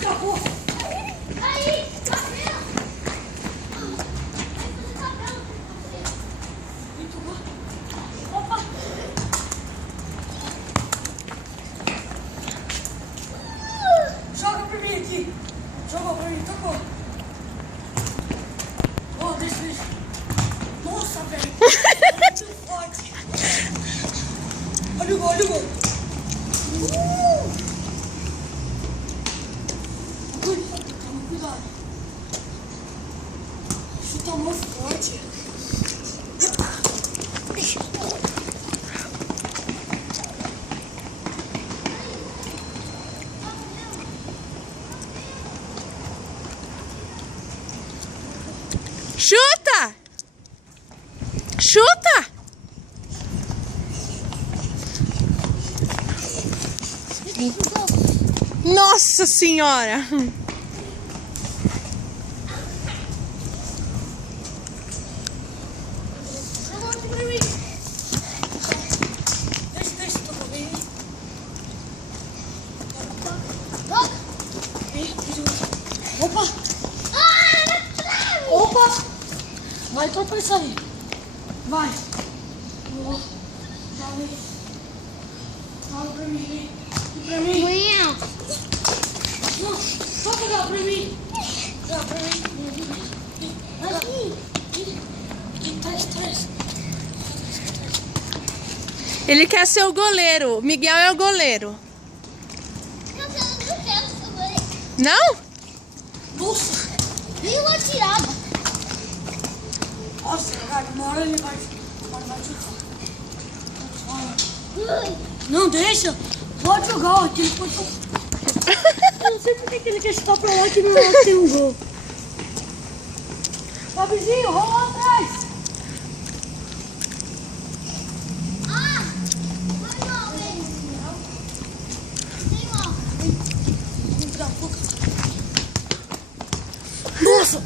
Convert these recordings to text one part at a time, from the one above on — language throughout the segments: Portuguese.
Escapou. Aí, cabelo. Opa. Joga pra mim aqui. Jogou pra mim, tocou. Oh, deixa. Nossa, velho. Muito forte. Olha o gol, olha o gol. Toma cuidado. Chuta mó forte. Chuta! Chuta! Nossa Senhora! Deixa, tocou bem. Opa! Opa! Vai topar isso aí. Vai. Vai. Fala pra mim, vem. Pra mim. Não, toca lá pra mim. Dá pra mim. Traz. Ele quer ser o goleiro. O Miguel é o goleiro. Não? Nossa! Nem uma tirada. Nossa, cara, uma hora ele vai jogar. Não, deixa. Pode jogar, aqui ele pode jogar. Eu não sei por que ele quer chutar pra lá que meu lado tem um gol. Fabizinho, rola atrás. Nossa!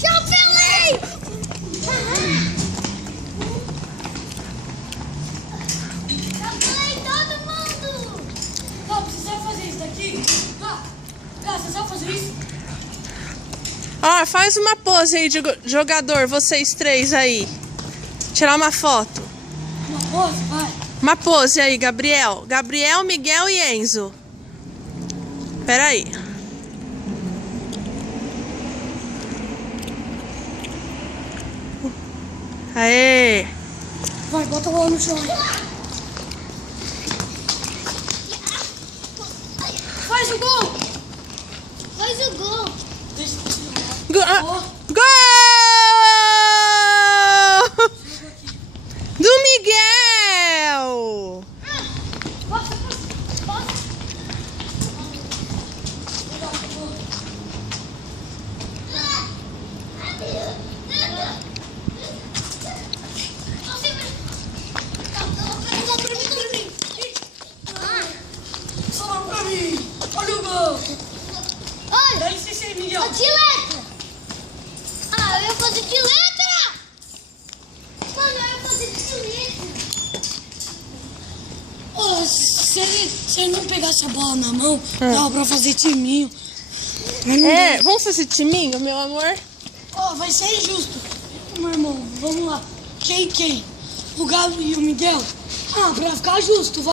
Chapelei! Chapelei todo mundo! Não, você sabe fazer isso daqui? Você sabe fazer isso? Ó, faz uma pose aí de jogador, vocês três aí. Tirar uma foto. Uma pose, vai. Uma pose aí, Gabriel. Gabriel, Miguel e Enzo. Pera aí. Aê! Vai, bota a bola no chão aí. Faz o gol! Faz o gol! Deixa eu tirar. Gol! Do Miguel! Passa. Só pra mim. Olha o gol. Oi! Dá licença aí, Miguel. De letra! Eu ia fazer de letra! Mano, eu ia fazer de letra! Se ele não pegasse a bola na mão, dava pra fazer timinho. Vamos fazer timinho, meu amor? Vai ser injusto. Meu irmão, vamos lá. Quem? O Galo e o Miguel? Pra ficar justo,